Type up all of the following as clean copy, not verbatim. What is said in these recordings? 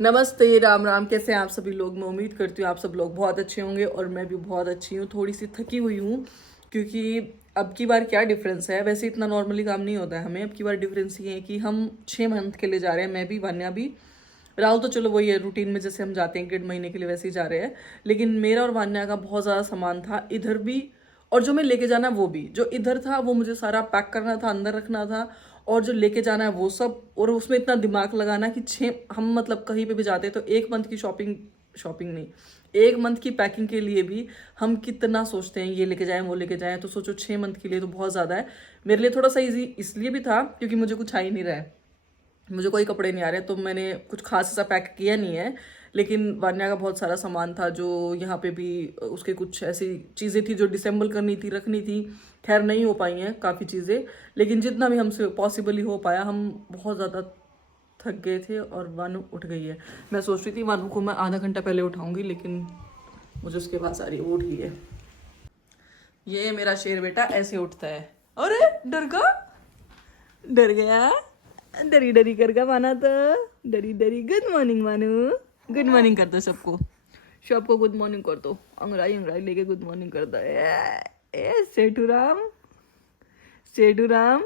नमस्ते, राम राम। कैसे हैं आप सभी लोग? मैं उम्मीद करती हूँ आप सब लोग बहुत अच्छे होंगे और मैं भी बहुत अच्छी हूँ। थोड़ी सी थकी हुई हूँ क्योंकि अब की बार क्या डिफरेंस है, वैसे इतना नॉर्मली काम नहीं होता है हमें। अब की बार डिफरेंस ये है कि हम 6 मंथ के लिए जा रहे हैं। मैं भी, वान्या भी, राहुल तो चलो वही है रूटीन में जैसे हम जाते हैं 1.5 महीने के लिए वैसे ही जा रहे हैं। लेकिन मेरा और वान्या का बहुत ज़्यादा सामान था इधर भी, और जो मैं लेके जाना वो भी। जो इधर था वो मुझे सारा पैक करना था, अंदर रखना था, और जो लेके जाना है वो सब। और उसमें इतना दिमाग लगाना कि हम मतलब कहीं पे भी जाते हैं तो 1 मंथ की शॉपिंग शॉपिंग नहीं 1 मंथ की पैकिंग के लिए भी हम कितना सोचते हैं, ये लेके जाएं वो लेके जाएं। तो सोचो 6 मंथ के लिए तो बहुत ज़्यादा है। मेरे लिए थोड़ा सा ईजी इसलिए भी था क्योंकि मुझे कुछ आ ही नहीं रहा है, मुझे कोई कपड़े नहीं आ रहे, तो मैंने कुछ खास ऐसा पैक किया नहीं है। लेकिन वान्या का बहुत सारा सामान था जो यहाँ पे भी, उसके कुछ ऐसी चीज़ें थी जो डिसेंबल करनी थी, रखनी थी। खैर नहीं हो पाई हैं काफ़ी चीज़ें, लेकिन जितना भी हमसे पॉसिबली हो पाया। हम बहुत ज़्यादा थक गए थे और वानू उठ गई है। मैं सोच रही थी वानू को मैं आधा घंटा पहले उठाऊंगी, लेकिन मुझे उसके पास आ रही है, वो उठ गई है। ये मेरा शेर बेटा ऐसे उठता है। अरे डर गया, डरी डरी कर का माना तो डरी डरी। गुड मॉर्निंग मानू, गुड मॉर्निंग कर दो सबको, सबको गुड मॉर्निंग कर दो। अंगड़ाई अंगड़ाई लेके गुड मॉर्निंग कर दो। ए सेठू राम, सेठू राम।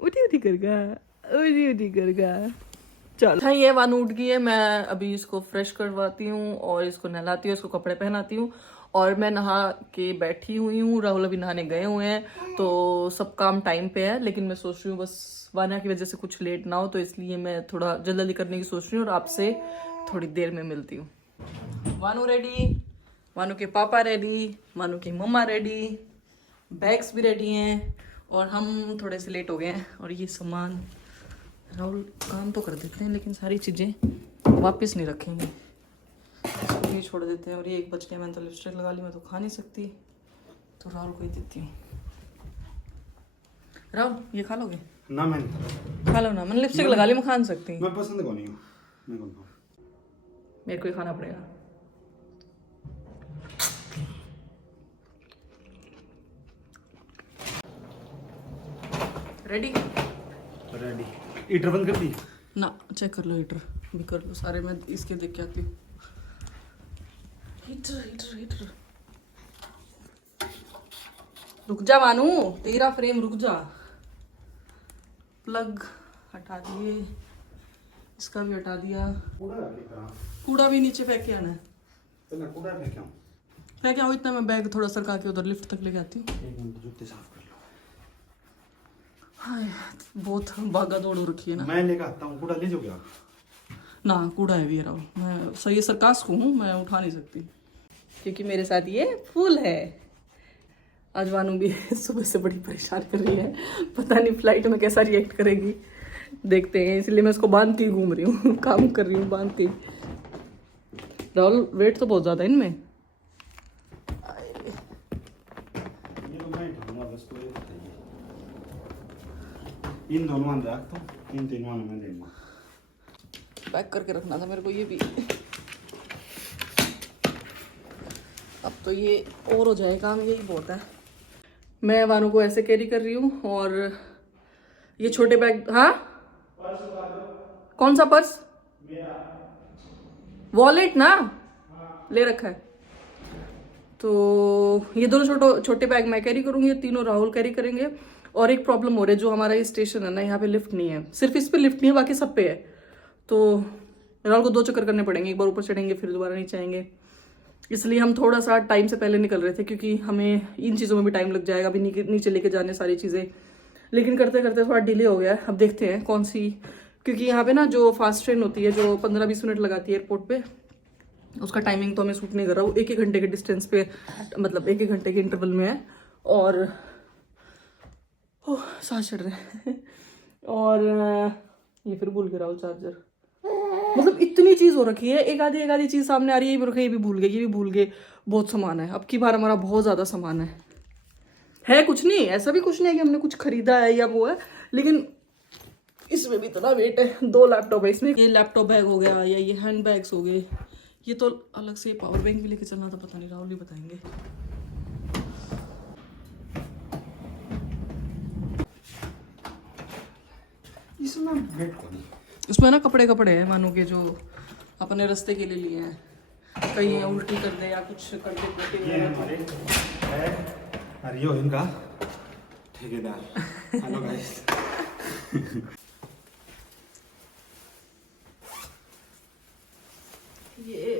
उठी उठी कर गा, उठी उठी कर गा। चलो हाँ, ये वानू उठ गई है। मैं अभी इसको फ्रेश करवाती हूँ और इसको नहलाती हूँ, इसको कपड़े पहनाती हूँ, और मैं नहा के बैठी हुई हूँ। राहुल अभी नहाने गए हुए हैं, तो सब काम टाइम पे है। लेकिन मैं सोच रही हूँ बस वान्या की वजह से कुछ लेट ना हो, तो इसलिए मैं थोड़ा जल्दी करने की सोच रही हूँ और आपसे थोड़ी देर में मिलती हूँ। वानू रेडी, वानू के पापा रेडी, वानू की मम्मा रेडी, बैग्स भी रेडी हैं, और हम थोड़े से लेट हो गए हैं। और ये सामान राहुल काम तो कर देते हैं लेकिन सारी चीज़ें वापस नहीं रखेंगे, इसको भी छोड़ देते हैं। और ये 1 बज गया, मैंने तो लिपस्टिक लगा ली, मैं तो खा नहीं सकती, तो राहुल को ही देती हूँ। राहुल ये खा लोगे? ना मैं नहीं खा लो ना, मैंने लिपस्टिक लगा ली, मैं खा नहीं सकती। मैं पसंद कौन हूँ, मैं कौन खाऊं? मेरे को ही खाना पड़ेगा। रेडी? रेडी। हीटर बंद कर दी? ना, चेक कर लो हीटर भी कर लो सारे, मैं इसके देख के आती हूँ। हीटर हीटर हीटर, रुक जा मानू, तेरा फ्रेम रुक जा। प्लग हटा दिए, इसका भी हटा दिया। कूड़ा भी नीचे फेंक के आना है। पहले कूड़ा फेंका हूं, फेंक आओ इतना, मैं बैग थोड़ा सरका के उधर लिफ्ट तक लेके आती हूँ। 1 मिनट जूते साफ कर लो। हाय, बहुत भागा दौड़ हो रखी है ना। मैं लेकर आता हूँ, कूड़ा ले जाओगे आप? ना, कूड़ा है भी राहुल, मैं सही सरकास को हूँ, मैं उठा नहीं सकती क्योंकि मेरे साथ ये फूल है। आज वानू भी सुबह से बड़ी परेशान कर रही है, पता नहीं फ्लाइट में कैसा रिएक्ट करेगी, देखते हैं। इसलिए मैं इसको बांधती घूम रही हूँ, काम कर रही हूँ बांधती। राहुल वेट तो बहुत ज्यादा है इनमें। ये तो मैं उठाऊंगा, बस तो ये बताइए। इन दोनों अंदर रख दो, इन तीनों में मैं देंगे। पैक करके रखना था मेरे को ये भी। अब तो ये और हो जाए काम, यही बहुत है। मैं वानू को ऐसे कैरी कर रही हूँ, और ये छोटे बैग। हाँ, कौन सा पर्स? वॉलेट ना ले रखा है। तो ये दोनों छोटे बैग मैं कैरी करूंगी, ये तीनों राहुल कैरी करेंगे। और एक प्रॉब्लम हो रही है, जो हमारा ये स्टेशन है ना, यहाँ पे लिफ्ट नहीं है। सिर्फ इस पे लिफ्ट नहीं है, बाकी सब पे है। तो राहुल को 2 चक्कर करने पड़ेंगे, एक बार ऊपर चढ़ेंगे फिर दोबारा नीचे आएंगे। इसलिए हम थोड़ा सा टाइम से पहले निकल रहे थे, क्योंकि हमें इन चीज़ों में भी टाइम लग जाएगा, अभी नीचे लेके जाने सारी चीज़ें। लेकिन करते करते थोड़ा डिले हो गया है। अब देखते हैं कौन सी, क्योंकि यहाँ पे ना जो फास्ट ट्रेन होती है जो 15-20 मिनट लगाती है एयरपोर्ट पे, उसका टाइमिंग तो हमें सूट नहीं कर रहा। वो 1-1 घंटे के डिस्टेंस पे, मतलब 1-1 घंटे के इंटरवल में है। और सांस चढ़ रहे हैं। और ये फिर भूल गया राहुल चार्जर। मतलब इतनी चीज हो रखी है, एक आधी चीज सामने आ रही है, ये भी भूल गए, ये भी भूल गए। बहुत सामान है, अब की बार हमारा बहुत ज्यादा सामान है कुछ नहीं, ऐसा भी कुछ नहीं है कि हमने कुछ खरीदा है या वो है, लेकिन इसमें भी इतना वेट है। 2 लैपटॉप है इसमें, ये लैपटॉप बैग हो गया, या ये हैंड बैग्स हो गए। ये तो अलग से पावर बैंक भी लेके चलना था, पता नहीं, राहुल ही बताएंगे। इसमें वेट को नहीं, उसमें ना कपड़े कपड़े हैं मानो के जो अपने रास्ते के लिए लिए हैं, कहीं उल्टी कर दे या कुछ कर दे। ये हमारे है हरियो इनका ठेकेदार। Hello guys. ये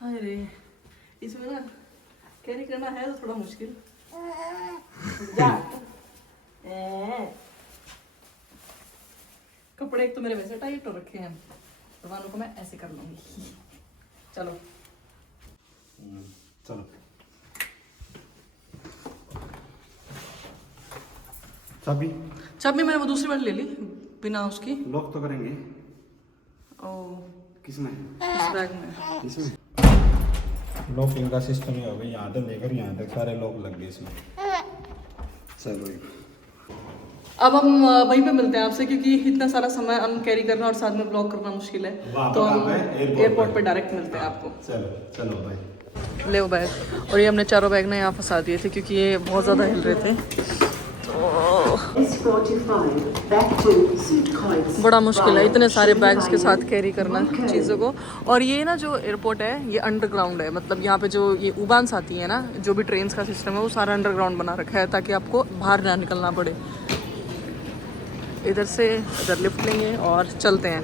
अरे इसमें ना कैरी करना है तो थोड़ा मुश्किल। जा कपड़े एक तो मेरे वैसे टाइट हो रखे हैं, तो वालों को मैं ऐसे कर लूंगी। चलो चलो चाबी चाबी मैंने वो दूसरी वाली ले ली बिना उसकी। लॉक तो करेंगे। ओ किसमें? इस बैग में। इसमें लॉकिंग का सिस्टम ही हो गया, यहाँ तक लेकर यहाँ तक सारे लॉक लग गए इसमें। चलो अब हम वहीं पे मिलते हैं आपसे, क्योंकि इतना सारा सामान हम कैरी करना और साथ में ब्लॉक करना मुश्किल है, तो हम एयरपोर्ट पे डायरेक्ट मिलते हैं आपको। चलो चलो भाई ले वो बैग। और ये हमने चारों बैग ना यहाँ फंसा दिए थे क्योंकि ये बहुत ज़्यादा हिल रहे थे, तो बड़ा मुश्किल है इतने सारे बैग्स के साथ कैरी करना चीज़ों को। और ये ना जो एयरपोर्ट है ये अंडरग्राउंड है, मतलब यहाँ पे जो ये उबान्स आती है ना, जो भी ट्रेन का सिस्टम है वो सारा अंडरग्राउंड बना रखा है ताकि आपको बाहर ना निकलना पड़े। इधर से इधर लिफ्ट लेंगे और चलते हैं।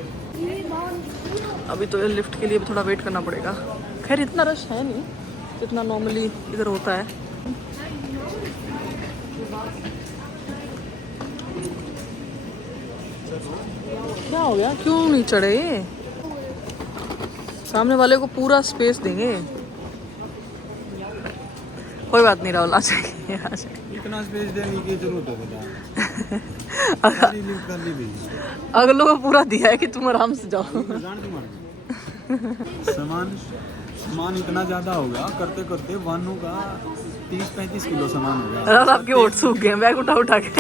अभी तो लिफ्ट के लिए भी थोड़ा वेट करना पड़ेगा। खैर इतना रश है नहीं जितना नॉर्मली इधर होता है। क्या हो गया, क्यों नहीं चढ़े? सामने वाले को पूरा स्पेस देंगे। कोई बात नहीं राहुल, आ जाएंगे आ जाएंगे। इतना स्पेस देने की जरूरत है बेटा। सारी लिफ्ट कर ली भी। अगलों को पूरा दिया है कि तुम आराम से जाओ। सामान इतना ज्यादा हो गया, करते करते वानू का 30-35 किलो सामान हो गया। राहुल आपके ओट सूख गए बैग उठा उठा के।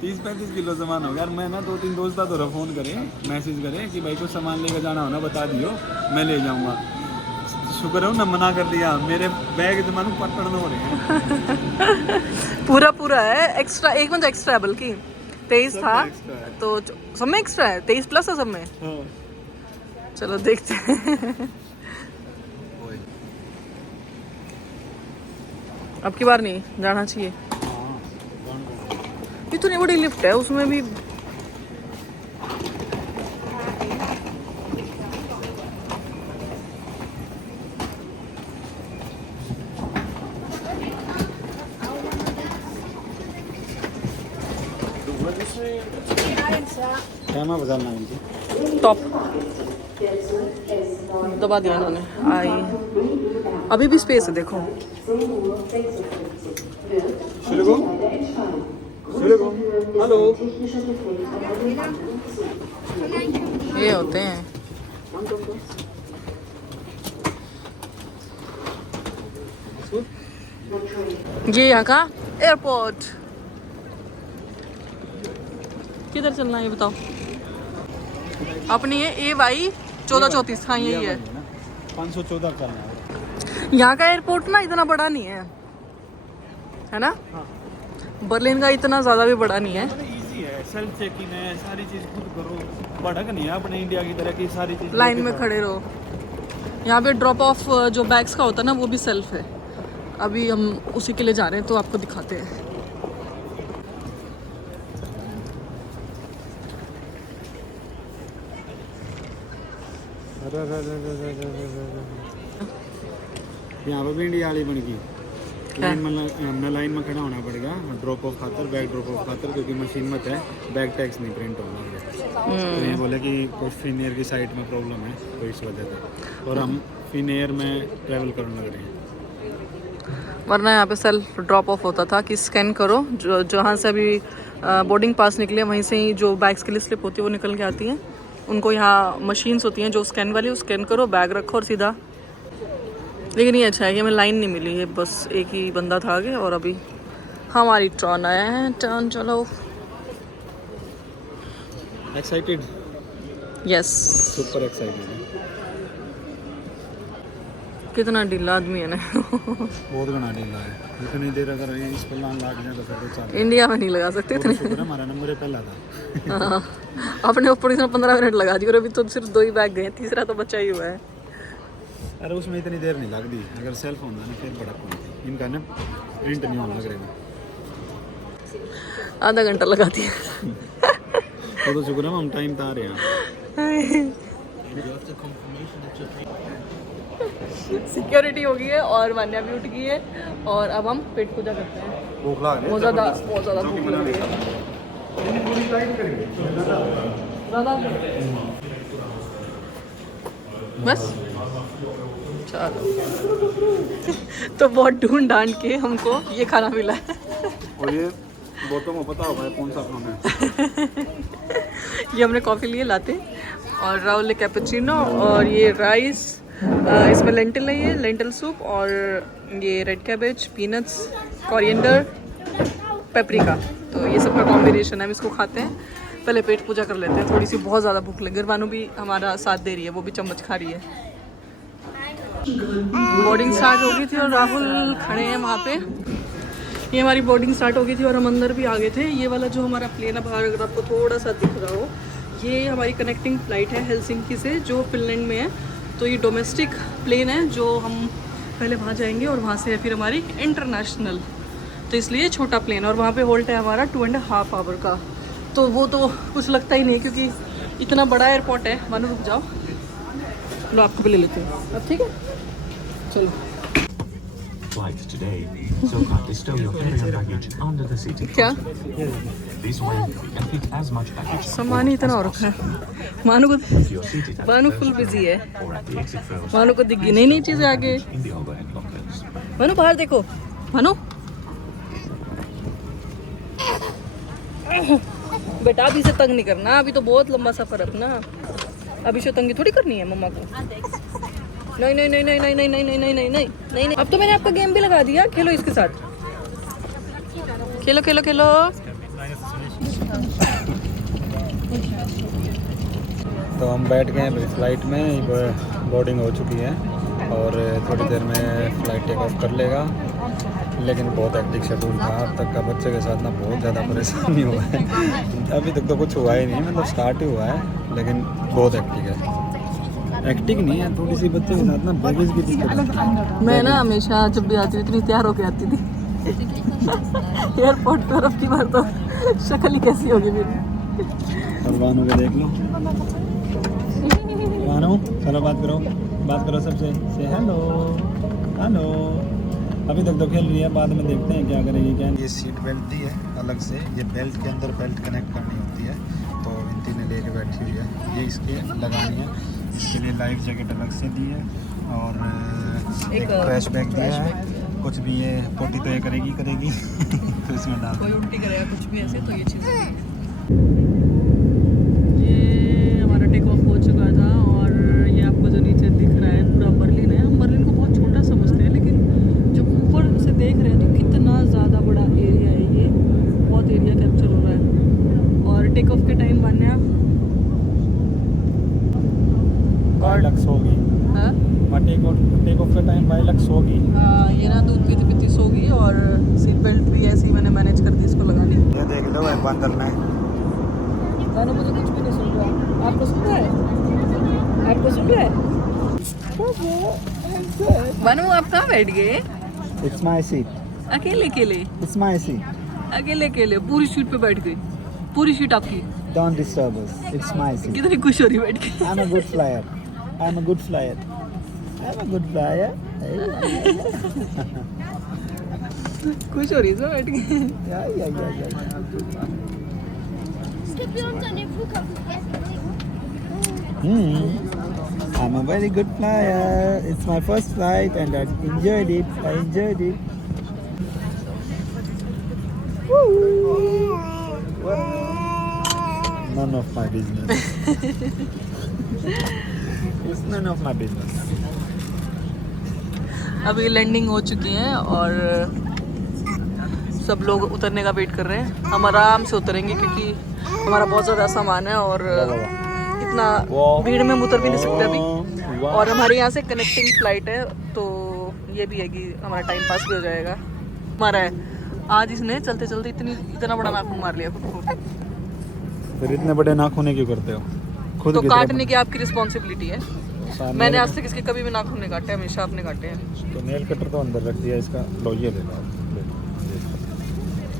30-35 किलो सामान हो गया। यार मैं ना 2-3 दोस्त तो फ़ोन करे मैसेज करे कि भाई को सामान लेकर जाना हो ना बता दियो, मैं ले जाऊंगा। शुक्र है ना मना कर दिया, मेरे बैग जमानू पटड़ हो रहे हैं। पूरा पूरा है, एक्स्ट्रा एक मंथ एक्स्ट्रा है, बल्कि 23 था तो सब में एक्स्ट्रा है, 23 प्लस है सब में। चलो देखते हैं। अब की बार नहीं जाना चाहिए। इतनी बड़ी लिफ्ट है उसमें भी। क्या बजाना है? टॉप दबा दिया इन्होंने। आई अभी भी स्पेस है देखो। हेलो ये होते हैं। ये यहाँ का एयरपोर्ट। किधर चलना है ये बताओ? अपनी है AY 1434। हाँ यही है। 514 चलना है। यहाँ का एयरपोर्ट ना इतना बड़ा नहीं है ना? बर्लिन का इतना ज़्यादा भी बड़ा नहीं है। इजी है, सेल्फ चेकिंग है, सारी चीज़ खुद करो। भड़क नहीं है अपने इंडिया की तरह की सारी चीज़ लाइन में खड़े रहो। यहाँ पे ड्रॉप ऑफ जो बैग्स का होता है ना वो भी सेल्फ है। अभी हम उसी के लिए जा रहे हैं तो आपको दिखाते हैं। यहाँ पर भी इंडिया वाली बन गई। लाइन में खड़ा होना पड़ेगा ड्रॉप ऑफ खातर, बैग ड्रॉप ऑफ खातर, क्योंकि मशीन मत है, बैग टैक्स नहीं प्रिंट होगा। तो ये बोले कि कुछ फिनेयर की साइट में प्रॉब्लम है तो इस वजह से, और हम फिनेयर में ट्रैवल करने लग रहे हैं। वरना यहाँ पे सेल्फ ड्रॉप ऑफ होता था कि स्कैन करो, जो जहाँ से अभी बोर्डिंग पास निकले वहीं से ही जो बैग्स के लिए स्लिप होती है वो निकल के आती हैं। उनको यहाँ मशीन्स होती हैं जो स्कैन वाली, स्कैन करो, बैग रखो और सीधा। लेकिन ये अच्छा है कि हमें लाइन नहीं मिली है, बस एक ही बंदा था आगे। और अभी हमारी टर्न आया है। टर्न चलो। कितना ढीला आदमी है ना। बहुत घना ढीला है, इतनी देर अगर इस पर लान लाग जाए तो फिर तो चल। इंडिया में नहीं लगा सकते इतने। शुक्र है हमारा नंबर पहला था। हाँ, अपने ऊपर इसमें 15 मिनट लगा दी और अभी तो सिर्फ 2 ही बैग गए, तीसरा तो बचा ही हुआ है। अरे उसमें इतनी देर नहीं लगती, अगर सेल्फ होता ना फिर बड़ा कौन इनका ना प्रिंट नहीं होने लग रहा, आधा घंटा लगा दिया। तो शुक्र है हम टाइम पे आ रहे हैं। सिक्योरिटी हो गई है और वान्या भी उठ गई है और अब हम पेट पूजा करते हैं। भूख लग रही है, बहुत ज़्यादा भूख लग रही है। बस चलो। तो बहुत ढूंढ ढांड के हमको ये खाना मिला है। और ये बहुतों को पता होगा कौन सा खाना है। ये हमने कॉफ़ी लिए लाते और राहुल ने कैपुचिनो और ये राइस, इसमें लेंटिल है, ये लेंटिल सूप और ये red cabbage, peanuts, coriander, paprika, तो ये सब का कॉम्बिनेशन है। हम इसको खाते हैं, पहले पेट पूजा कर लेते हैं। थोड़ी सी बहुत ज़्यादा भूख लगी, बानू भी हमारा साथ दे रही है, वो भी चम्मच खा रही है। बोर्डिंग स्टार्ट हो गई थी और राहुल खड़े हैं वहाँ पे। ये हमारी बोर्डिंग स्टार्ट हो गई थी और हम अंदर भी आ गए थे। ये वाला जो हमारा प्लेन है बाहर, अगर आपको थोड़ा सा दिख रहा हो, ये हमारी कनेक्टिंग फ़्लाइट है हेलसिंकी से, जो फिनलैंड में है। तो ये डोमेस्टिक प्लेन है, जो हम पहले वहाँ जाएंगे और वहाँ से है फिर हमारी इंटरनेशनल, तो इसलिए छोटा प्लेन। और वहाँ पे होल्ट है हमारा 2.5 आवर का, तो वो तो कुछ लगता ही नहीं क्योंकि इतना बड़ा एयरपोर्ट है। मानो रुक जाओ, लो आपको भी ले लेते हैं अब, ठीक है चलो। Flight today, so kindly stow your carry-on baggage under the seating. क्या This way, we can fit as much baggage सामान ही इतना हो रखा है। मानो को if you're seated at मानो the फुल front बिजी है। or at the exit rails. मानो को दिख गई नई नई चीज़ें आगे। In the overhead lockers. मानो बाहर देखो, मानो बेटा अभी से तंग नहीं करना, अभी तो बहुत लंबा सफर है अपना, अभी से तंगी थोड़ी करनी है मम्मा को। नहीं नहीं नहीं नहीं नहीं नहीं नहीं नहीं नहीं नहीं नहीं नहीं नहीं। अब तो मैंने आपका गेम भी लगा दिया, खेलो इसके साथ, खेलो खेलो खेलो। तो हम बैठ गए हैं फ्लाइट में, बोर्डिंग हो चुकी है और थोड़ी देर में फ़्लाइट टेक ऑफ कर लेगा। लेकिन बहुत एक्टिव शेड्यूल था अब तक का, बच्चे के साथ ना बहुत ज़्यादा परेशानी हुआ है। अभी तक तो कुछ हुआ ही नहीं, मतलब स्टार्ट ही हुआ है, लेकिन बहुत एक्टिव है। एक्टिंग नहीं है, थोड़ी सी बच्चे के साथ ना बैगेज की दिक्कत। मैं ना हमेशा जब भी आती थी इतनी तैयार होके आती थी एयरपोर्ट पर, अब की बार तो शक्ल ही कैसी होगी मेरी। और बानू को देख लो, बानू चलो बात करो सबसे, से हेलो हेलो। अभी तक तो खेल रही है, बाद में देखते हैं क्या करेगी क्या। ये सीट बेल्ट दी है अलग से, ये बेल्ट के अंदर बेल्ट कनेक्ट करनी होती है, तो विंती ने लेके बैठी हुई है, ये इसके लगानी है। इसके लिए लाइफ जैकेट अलग से दी है और एक क्रैश बैग दिया है। कुछ भी ये पोटी तो ये करेगी तो इसमें डाल कोई उल्टी करेगा कुछ भी ऐसे, तो ये चीज़। ये हमारा टेक ऑफ हो चुका था और ये आपको जो नीचे दिख रहा है पूरा बर्लिन है। हम बर्लिन को बहुत छोटा समझते हैं, लेकिन जब ऊपर से देख रहे हैं तो कितना ज़्यादा बड़ा एरिया है, ये बहुत एरिया कैप्चर हो रहा है। और टेक ऑफ के टाइम बनया बाइलक्स होगी, हाँ टेक ऑफ का टाइम बाइलक्स होगी। ये ना दूध पीती पीती सो गई और सीट बेल्ट भी ऐसी मैंने मैनेज कर दी इसको लगानी। ये देख लो एक बार करना है। गाना मुझे कुछ भी नहीं सुन रहा, आपको सुन रहा है? आपको सुन रहा है? बानू आप कहाँ बैठ गए? इट्स माय सीट, अकेले अकेले इट्स माय सीट, अकेले अकेले पूरी सीट पे बैठ गई, पूरी सीट आपकी। Don't disturb us, it's my seat. कितनी खुश हो रही बैठ के। I am a good flyer, I am a good flyer, I am a good flyer. खुश हो रही है बैठ के। I'm a very good flyer. It's my first flight and I enjoyed it. I enjoyed it. None of my business. It's none of my business. अभी landing हो चुकी है और सब लोग उतरने का वेट कर रहे हैं। हम आराम से उतरेंगे क्योंकि हमारा बहुत ज़्यादा सामान है और इतना भीड़ में हम उतर भी नहीं सकते अभी। और हमारे यहाँ से कनेक्टिंग फ्लाइट है, तो ये भी है कि हमारा टाइम पास भी हो जाएगा। हमारा है आज इसने चलते चलते इतना बड़ा नाखून मार लिया खुद को। फिर इतने बड़े नाखून क्यों करते हो खुद तो की तरह काटने की आपकी रिस्पॉन्सिबिलिटी है। मैंने आज तक इसके कभी भी नाखून नहीं काटे, हमेशा आपने काटे हैं। तो नेल कटर तो अंदर रख दिया इसका। लो ये ले लो।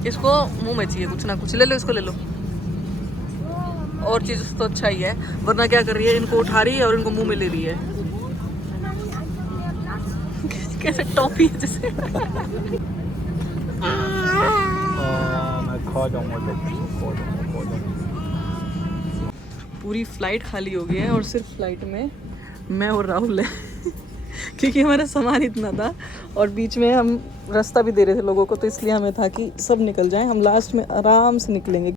इसको मुंह में चाहिए कुछ ना कुछ, ले लो इसको, ले लो। और चीज़ तो अच्छा ही है, वरना क्या कर रही है, इनको उठा रही है और इनको मुंह में ले रही है। कैसे टॉफी है जैसे। मैं खा जाऊंगा। पूरी फ्लाइट खाली हो गई है और सिर्फ फ्लाइट में मैं और राहुल है क्योंकि हमारा सामान इतना था और बीच में हम रास्ता भी दे रहे थे लोगों को, तो इसलिए हमें था कि सब निकल जाएं, हम लास्ट में आराम से निकलेंगे।